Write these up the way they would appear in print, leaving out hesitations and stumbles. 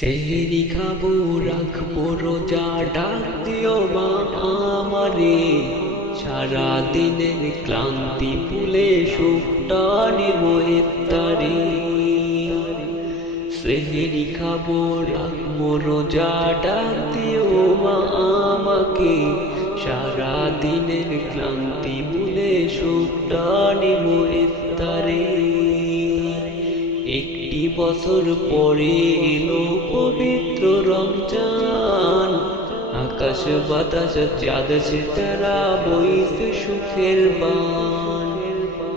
সেহরি খাবো রাখবো রোজা, ডাক দিও মা আমারে। সারা দিনের ক্লান্তি ভুলে সুখটা নিব ইফতারে। সেহরি খাবো রাখবো রোজা, ডাক দিও মা আমাকে। সারা দিনের ক্লান্তি ভুলে সুখটা নিব ইফতারে। একটি বছর পরে এলো পবিত্র রমজান, আকাশ বাতাস চাঁদ সিতারা বইছে সুখের বান।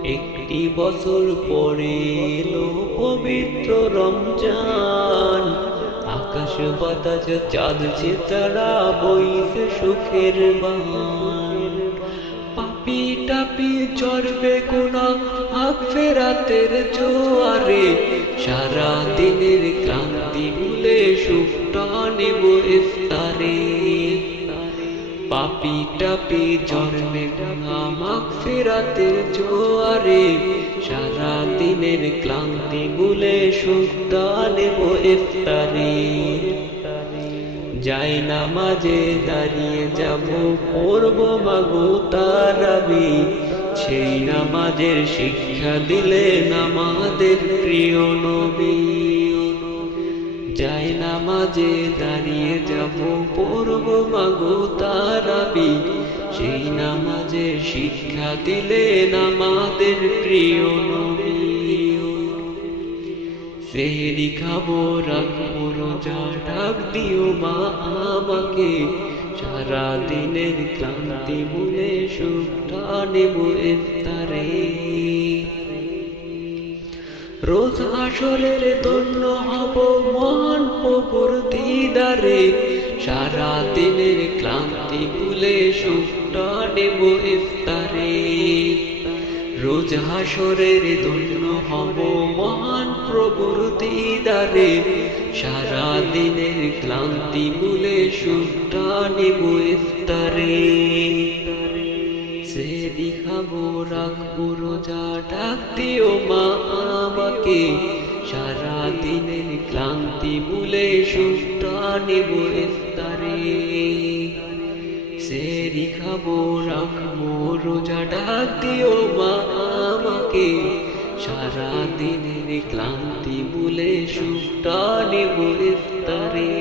একটি বছর পরে এলো পবিত্র রমজান, আকাশ বাতাস চাঁদ সিতারা বইছে সুখের বান। পাপি টাপি চড়বে গুনাহ মাগফিরাতের জোয়ারে। সারা দিনের ক্লান্তি ভুলে সুখটা নেব ইফতারে। পাপি টাপি চড়বে গুনাহ মাগফিরাতের জোয়ারে। সারা দিনের ক্লান্তি ভুলে সুখটা নেব ইফতারে। যাই নামাজে দাঁড়িয়ে যাব, পড়ব মাগো তারাবি। সেই নামাজের শিক্ষা দিলেন আমাদের প্রিয় নবী। যাই নামাজে দাঁড়িয়ে যাব, পড়ব মাগো তারাবি। সেই নামাজের শিক্ষা দিলেন আমাদের প্রিয় নবী। সেহরি খাবো রাখবো রোজা, ডাক দিও মা আমাকে। সারা দিনের ক্লান্তি ভুলে সুখটা নেব ইফতারে। রোজ হাসরের ধন্য হব মহান প্রভুর দিদারে। সারা দিনের ক্লান্তি ভুলে সুখটা নেব ইফতারে। রোজ হাসরের ধন্য হব মহান প্রভুর দিদারে। সারা দিনের ক্লান্তি ভুলে সুখটা নেব ইফতারে। সেহরি খাবো রাখবো রোজা, ডাক দিও মা আমাকে। সারা দিনের ক্লান্তি ভুলে সুখটা নেব ইফতারে। সেহরি খাবো রাখবো রোজা, ডাক দিও মা আমাকে। সারা দিনের ক্লান্তি ভুলে সুখটা নেব ইফতারে।